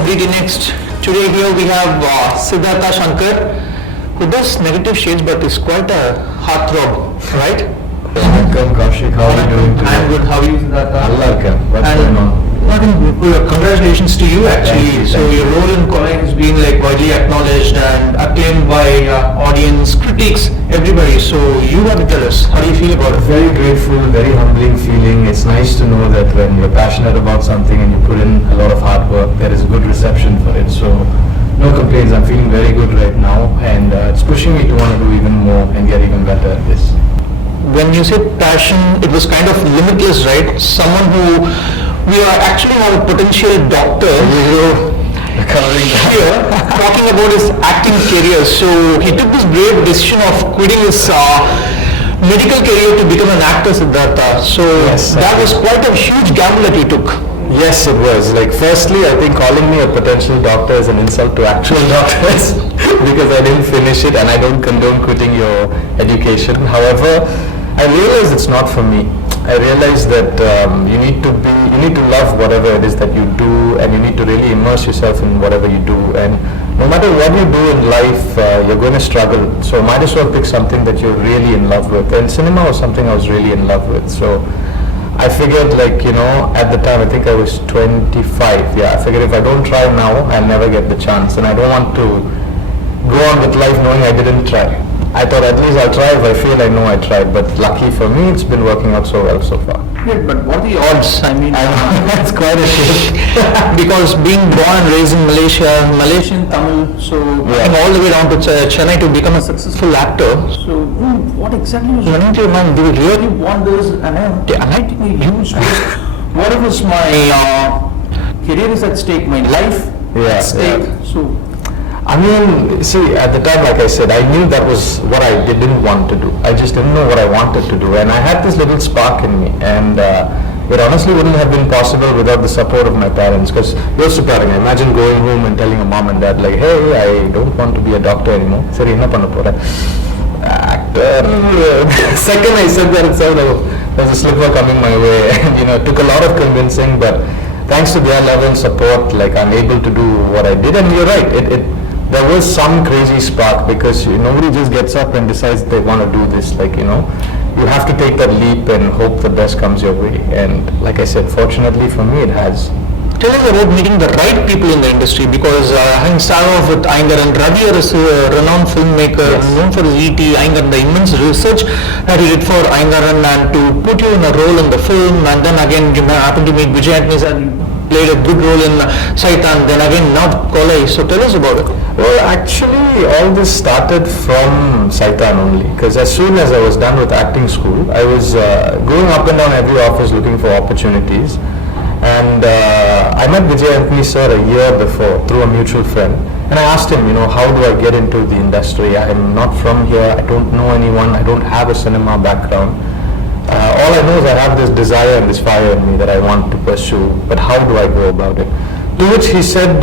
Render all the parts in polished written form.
of DT Next. Today here we have Siddhartha Shankar, who does negative shades but is quite a heartthrob, right? Welcome Kaushik, how are you doing today? I'm good, how are you Siddhartha? Allah, what's going on? Congratulations to you actually. So your role in Kolai has been like widely acknowledged and acclaimed by audience, critics, everybody. So you got to tell us, how do you feel about it? Very grateful, very humbling feeling. It's nice to know that when you're passionate about something and you put in a lot of hard work, there is a good reception for it. So no complaints, I'm feeling very good right now, and it's pushing me to want to do even more and get even better at this. When you say passion, it was kind of limitless, right? Someone who, we are actually have a potential doctor here talking about his acting career. So he took this brave decision of quitting his medical career to become an actor, Siddhartha. So yes, that was quite a huge gamble that you took. Yes, it was. Like, firstly, I think calling me a potential doctor is an insult to actual doctors because I didn't finish it, and I don't condone quitting your education. However, I realized it's not for me. I realized that you need to love whatever it is that you do, and you need to really immerse yourself in whatever you do. And no matter what you do in life, you're going to struggle. So might as well pick something that you're really in love with. And cinema was something I was really in love with. So I figured, like, you know, at the time, I think I was 25. Yeah, I figured if I don't try now, I'll never get the chance. And I don't want to go on with life knowing I didn't try. I thought at least I'll try. If I fail, I know I tried. But lucky for me, it's been working out so well so far. Yeah, but what are the odds? I mean, that's quite a shame. Because being born and raised in Malaysia, Malaysian Tamil, so coming all the way down to Chennai to become a successful actor. So what exactly was running to your mind? Do you really want this? And I'm taking a huge risk. What if it's my career is at stake, my life at stake? Yeah. So. I mean, see, at the time, like I said, I knew that was what I didn't want to do. I just didn't know what I wanted to do. And I had this little spark in me. And it honestly wouldn't have been possible without the support of my parents. Because it was surprising. I imagine going home and telling a mom and dad, like, hey, I don't want to be a doctor anymore. Sorry, enna panna pora? Actor. Second I said that itself, there was a slipper coming my way. And, you know, it took a lot of convincing. But thanks to their love and support, like, I'm able to do what I did. And you're right, there was some crazy spark, because nobody just gets up and decides they want to do this. Like, you know, you have to take that leap and hope the best comes your way. And like I said, fortunately for me, it has. Tell us about meeting the right people in the industry, because having started off with Ayangaran, Ravi is a renowned filmmaker, known for his E.T., Ayangaran, the immense research that he did for Ayangaran, and to put you in a role in the film, and then again you happen to meet Vijay, and played a good role in Saithaan, then again now Kolai. So tell us about it. Well, actually, all this started from Saithaan only, because as soon as I was done with acting school, I was going up and down every office looking for opportunities. And I met Vijay Antony sir a year before through a mutual friend. And I asked him, how do I get into the industry? I am not from here, I don't know anyone, I don't have a cinema background. All I know is I have this desire and this fire in me that I want to pursue, but how do I go about it? To which he said,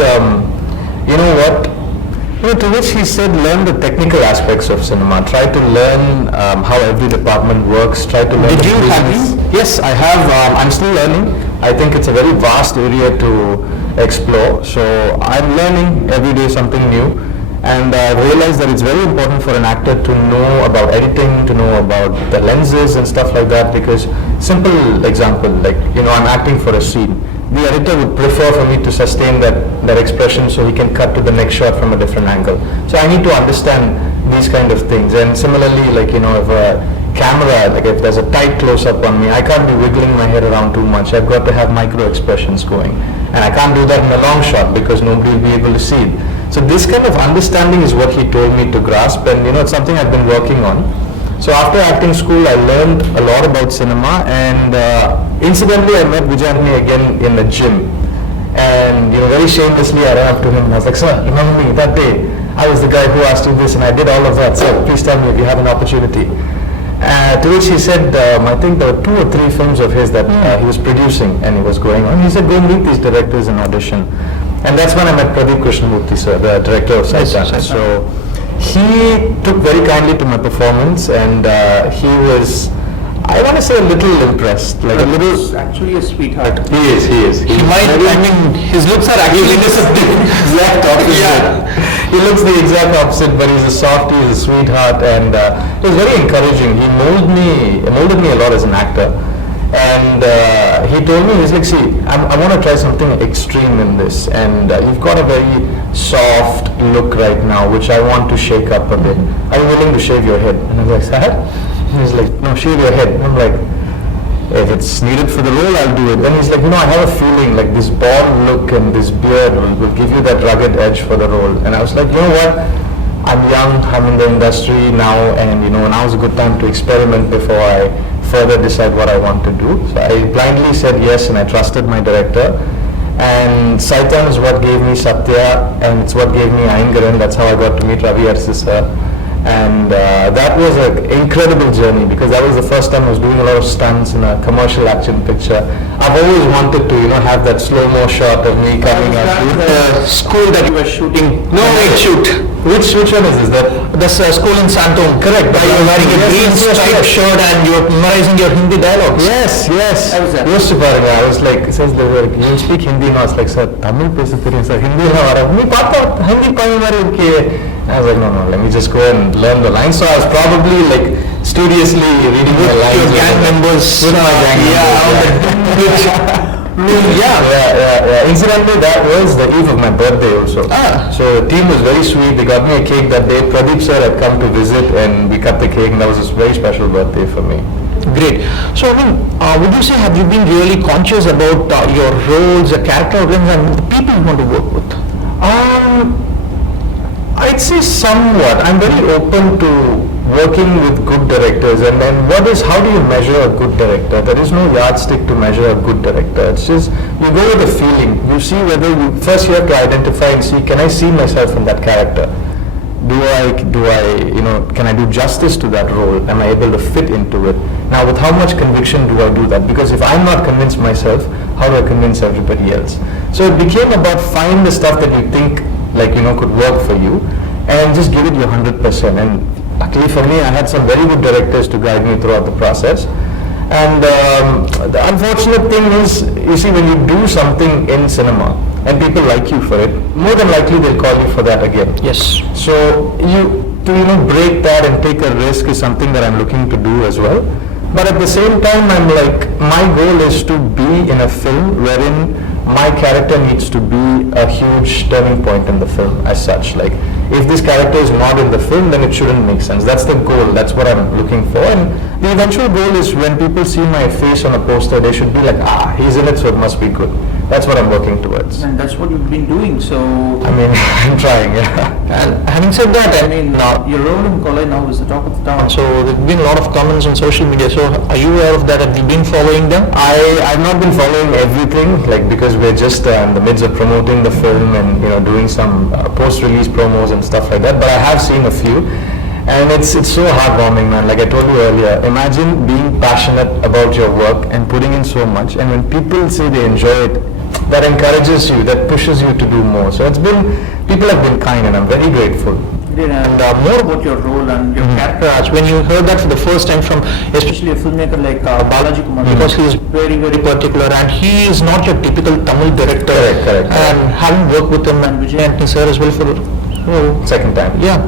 to which he said, learn the technical aspects of cinema. Try to learn how every department works. Try to learn. Did you have you? Yes, I have. I'm still learning. I think it's a very vast area to explore. So I'm learning every day something new. And I realized that it's very important for an actor to know about editing, to know about the lenses and stuff like that, because simple example, like, I'm acting for a scene. The editor would prefer for me to sustain that expression so he can cut to the next shot from a different angle. So I need to understand these kind of things. And similarly, like, if a camera, like if there's a tight close-up on me, I can't be wiggling my head around too much. I've got to have micro expressions going. And I can't do that in a long shot because nobody will be able to see it. So this kind of understanding is what he told me to grasp, and it's something I've been working on. So after acting school, I learned a lot about cinema, and incidentally I met Vijay Antony again in the gym. And very shamelessly I ran up to him and I was like, sir, remember me, that day I was the guy who asked you this and I did all of that, so please tell me if you have an opportunity. To which he said, I think there were 2 or 3 films of his that he was producing and he was going on. He said, go meet these directors and audition. And that's when I met Pradeep Krishnamurthy sir, the director of Saithaan. So he took very kindly to my performance, and he was I want to say a little impressed, like a little. He's actually a sweetheart. He is. He might, I mean, his looks are actually Exact opposite. Yeah. He looks the exact opposite, but he's a softie, he's a sweetheart, and it was very encouraging. He molded me a lot as an actor. And he told me, he's like, see, I want to try something extreme in this, and you've got a very soft look right now, which I want to shake up a bit. Are you willing to shave your head? And I was like, Sir? He's like, no, shave your head. And I'm like, if it's needed for the role, I'll do it. Then he's like, I have a feeling like this bald look and this beard will give you that rugged edge for the role. And I was like, you know what? I'm young, I'm in the industry now, and now's a good time to experiment before I further decide what I want to do. So I blindly said yes, and I trusted my director. And Saithaan is what gave me Satya, and it's what gave me Aingaran. That's how I got to meet Rajaraman sir. And that was an incredible journey, because that was the first time I was doing a lot of stunts in a commercial action picture. I've always wanted to, have that slow-mo shot of me coming up. the school that you were shooting. No, wait, shoot. Which one is this? This school in Santon. Correct. Where you were wearing a green striped shirt and you were memorizing your Hindi dialogues. Yes. How was that? Yes, I was like, it says they were, you speak Hindi, and I was like, sir, Tamil pesa theriyum sir, Hindi na vara. Me pata Hindi payi mari irke. I was like, no, let me just go and learn the lines. So I was probably like studiously reading the lines. Your gang members. With my gang members. Yeah. Incidentally, that was the eve of my birthday also. So the team was very sweet. They got me a cake that day. Pradeep sir had come to visit, and we cut the cake, and that was a very special birthday for me. Great. So, would you say, have you been really conscious about your roles, the character organs, and the people you want to work with? I'd say somewhat. I'm very open to working with good directors, and then how do you measure a good director? There is no yardstick to measure a good director. It's just, you go with the feeling. You see whether first you have to identify and see, can I see myself in that character? Can I do justice to that role? Am I able to fit into it? Now, with how much conviction do I do that? Because if I'm not convinced myself, how do I convince everybody else? So it became about find the stuff that you think could work for you, and just give it your 100%. And luckily for me, I had some very good directors to guide me throughout the process. And the unfortunate thing is, you see, when you do something in cinema and people like you for it, more than likely they'll call you for that again. Yes. So to break that and take a risk is something that I'm looking to do as well. But at the same time, I'm like, my goal is to be in a film wherein my character needs to be a huge turning point in the film as such. Like, if this character is not in the film, then it shouldn't make sense. That's the goal. That's what I'm looking for. And the eventual goal is when people see my face on a poster, they should be like, he's in it, so it must be good. That's what I'm working towards. And that's what you've been doing, so... I mean, I'm trying, yeah. And having said that, your role in Kolai now is the talk of the town. so there's been a lot of comments on social media. So are you aware of that? Have you been following them? I've not been following everything, because we're just in the midst of promoting the film and doing some post-release promos and stuff like that. But I have seen a few, and it's so heartwarming, man. Like I told you earlier, imagine being passionate about your work and putting in so much, and when people say they enjoy it, that encourages you, that pushes you to do more. So people have been kind, and I'm very grateful. And more about your role and your character. When you heard that for the first time from Especially a filmmaker like Balaji Kumar, because he is very, very particular, and he is not your typical Tamil director. Correct. And having worked with him and Vijay Antony sir as well for the Second time. yeah.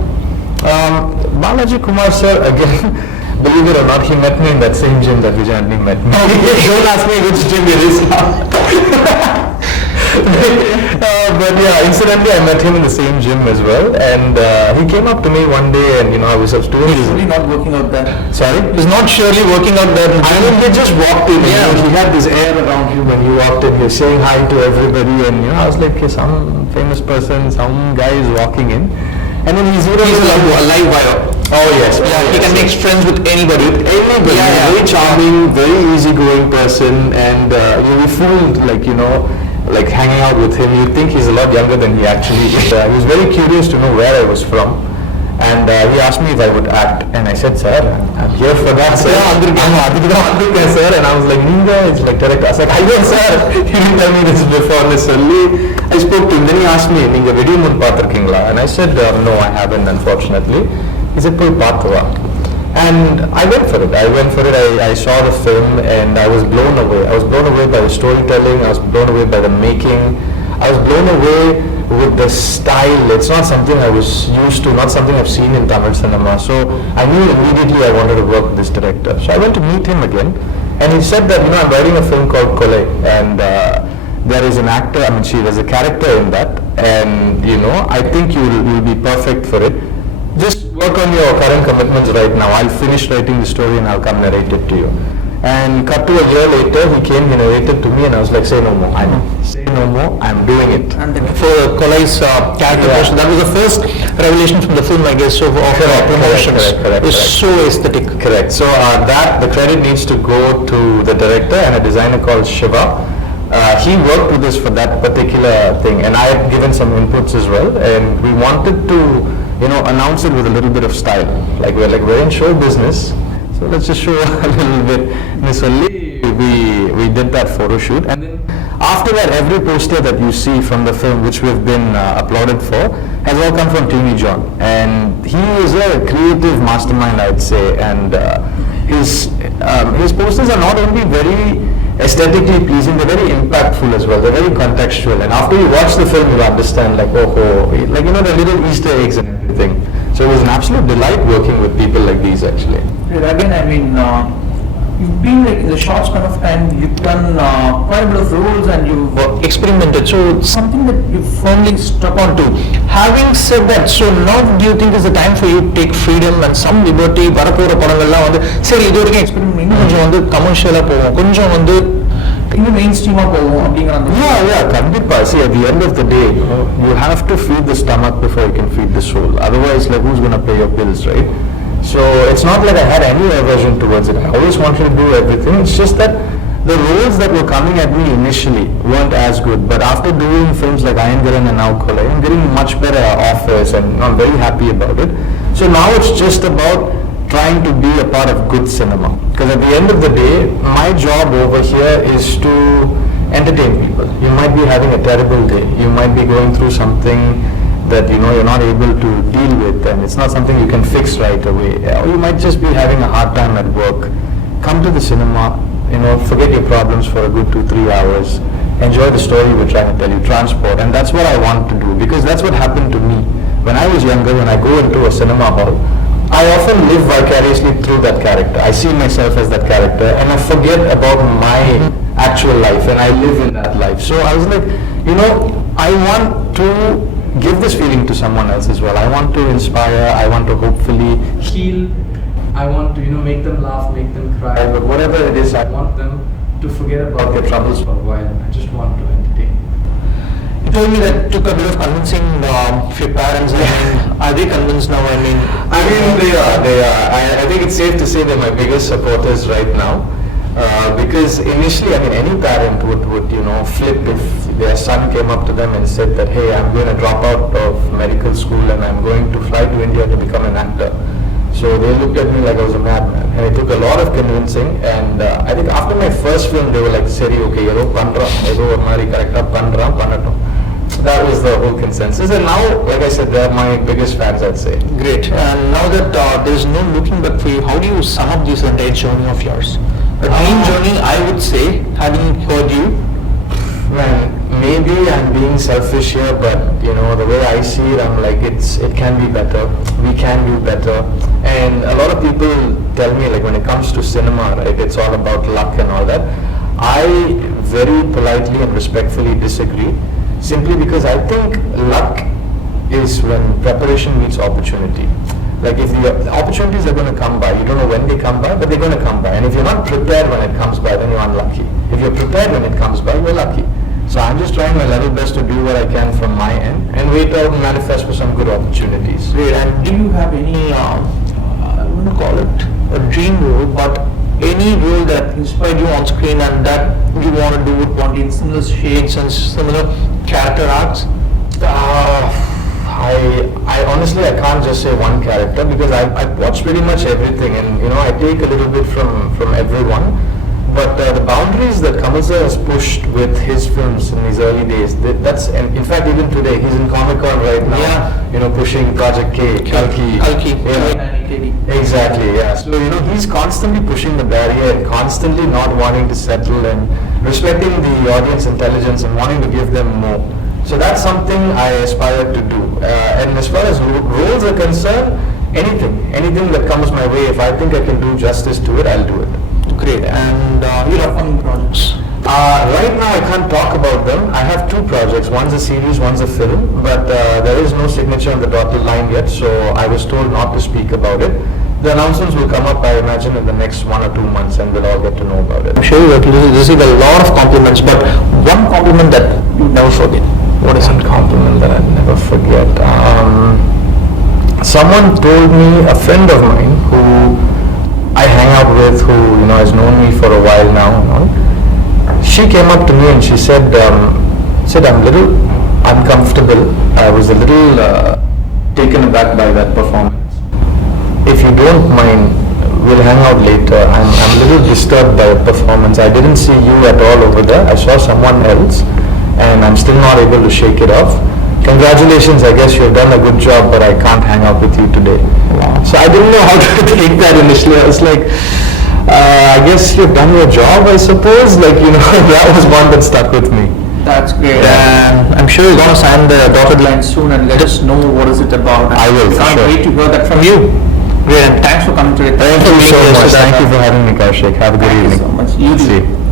Balaji Kumar sir, again, believe it or not, he met me in that same gym that Vijay Antony met me. Don't ask me which gym it is now. But yeah, incidentally, I met him in the same gym as well, and he came up to me one day, and I was doing. He's really not working out there. Sorry? He's not surely working out there. I mean, he just walked in. Yeah. He had this air around him when he walked in. He was saying hi to everybody, and I was like, okay, some famous person, some guy is walking in, and then he's He's a live wire. Oh yes. Yeah, he can make friends with anybody. Anybody. Yeah. Very charming, very easygoing person, and we fooled like hanging out with him. You think he's a lot younger than he actually is. I was very curious to know where I was from, and he asked me if I would act, and I said, sir, I'm here for that, sir. Sir, and I was like, Ninga, it's like director. I was like, I know, sir. He didn't tell me this before necessarily. I spoke to him, then he asked me, Ninga video mun paathirkingla? And I said, no, I haven't, unfortunately. He said, poi paathuva. And I went for it. I saw the film and I was blown away. I was blown away by the storytelling. I was blown away by the making. I was blown away with the style. It's not something I was used to, not something I've seen in Tamil cinema. So I knew immediately I wanted to work with this director. So I went to meet him again, and he said that, I'm writing a film called Kolai, and there is an actor, there's a character in that, and I think you'll be perfect for it. Just work on your current commitments right now. I'll finish writing the story and I'll come narrate it to you. And cut to a year later, he came, he narrated to me, and I was like, say no more. Say no more, I'm doing it. And for Kolai's character portion, that was the first revelation from the film, I guess, of promotions. Correct. It was so aesthetic. Correct. So the credit needs to go to the director and a designer called Shiva. He worked with us for that particular thing, and I had given some inputs as well, and we wanted to announce it with a little bit of style. We're in show business, so let's just show a little bit. We did that photo shoot, and then after that, every poster that you see from the film, which we've been applauded for, has all come from Teeny John, and he is a creative mastermind, I'd say, and his posters are not only very aesthetically pleasing, they're very impactful as well. They're very contextual, and after you watch the film, you understand the little Easter eggs and everything. So it was an absolute delight working with people like these, actually. Again, you've been in the short span of time, you've done quite a bit of roles and you've Experimented. So it's something that you firmly stuck on to. Having said that, so now do you think is the time for you to take freedom and some liberty? வரப்போற படங்கள்லாம் சரி இது வரைக்கும் experiment இன்னும் கொஞ்சம் கமர்ஷியலா போவோம், கொஞ்சம் இன்னும் மெயின் ஸ்ட்ரீமா போவோம் அப்படிங்கிற அந்த Yeah, kandipa. See, at the end of the day, you have to feed the stomach before you can feed the soul. Otherwise, who's going to pay your bills, right? So it's not like I had any aversion towards it. I always wanted to do everything. It's just that the roles that were coming at me initially weren't as good. But after doing films like Iyengaran and now Kolai, I'm getting much better offers, and I'm very happy about it. So now it's just about trying to be a part of good cinema. Because at the end of the day, my job over here is to entertain people. You might be having a terrible day. You might be going through something that you're not able to deal with, and it's not something you can fix right away. Or you might just be having a hard time at work. Come to the cinema, forget your problems for a good 2-3 hours. Enjoy the story we're trying to tell you, transport, and that's what I want to do, because that's what happened to me. When I was younger, when I go into a cinema hall, I often live vicariously through that character. I see myself as that character, and I forget about my actual life, and I live in that life. So I was like, I want to give this feeling to someone else as well. I want to inspire, I want to hopefully heal, I want to make them laugh, make them cry, but whatever it is, I want them to forget about their troubles for a while. I just want to entertain. You told me that it took a bit of convincing of your parents. Are they convinced now? They are. I think it's safe to say they're my biggest supporters right now. Because initially, any parent would flip if their son came up to them and said that, hey, I'm going to drop out of medical school and I'm going to fly to India to become an actor. So they looked at me like I was a madman, and it took a lot of convincing. And I think after my first film, they were like, "Seri, okay, you're pandram, edo or mari correcta pandram, panatum." That was the whole consensus. And now, like I said, they're my biggest fans, I'd say. Great. And now that there's no looking back for you, how do you sum up this entire journey of yours? A dream journey, I would say, having heard you. Man, maybe I'm being selfish here, but the way I see it, I'm like, it can be better. We can do better. And a lot of people tell me, when it comes to cinema, right, it's all about luck and all that. I very politely and respectfully disagree, simply because I think luck is when preparation meets opportunity. If the opportunities are going to come by, you don't know when they come by, but they're going to come by. And if you're not prepared when it comes by, then you're unlucky. If you're prepared when it comes by, you're lucky. So I'm just trying my level best to do what I can from my end and wait out and manifest for some good opportunities. Great. And do you have any, I wouldn't call it a dream role, but any role that inspired you on screen and that you want to do with one in similar shades and similar character arcs? I honestly, I can't just say one character, because I watch pretty much everything, and I take a little bit from everyone. But the boundaries that Kamal sir has pushed with his films in his early days, and in fact even today, he's in Comic-Con right now, pushing Project K, Kalki. Exactly, yeah. So, he's constantly pushing the barrier and constantly not wanting to settle and respecting the audience intelligence and wanting to give them more. So that's something I aspire to do. And as far as roles are concerned, anything that comes my way, if I think I can do justice to it, I'll do it. Great. And your upcoming projects? Right now I can't talk about them. I have two projects. One's a series, one's a film. But there is no signature on the dotted line yet, so I was told not to speak about it. The announcements will come up, I imagine, in the next 1 or 2 months, and we'll all get to know about it. I'm sure you will receive a lot of compliments, but one compliment that you never forget. What is one compliment that I never forget? Someone told me, a friend of mine who I hang out with, who has known me for a while now. She came up to me and she said, I'm a little uncomfortable. I was a little taken aback by that performance. If you don't mind, we'll hang out later. I'm a little disturbed by the performance. I didn't see you at all over there. I saw someone else, and I'm still not able to shake it off. Congratulations, I guess you've done a good job, but I can't hang out with you today. Wow. So I didn't know how to take that initially. I was like, I guess you've done your job, I suppose. That was one that stuck with me. That's great. And I'm sure you're going to sign the dotted line soon and let us know what is it about. I will, for can't sure. wait to hear that from you. Great, and thanks for coming today. Thank you so much. Thank you for having me, Kaushik. Have a good evening. Thank you so much. You too. See you.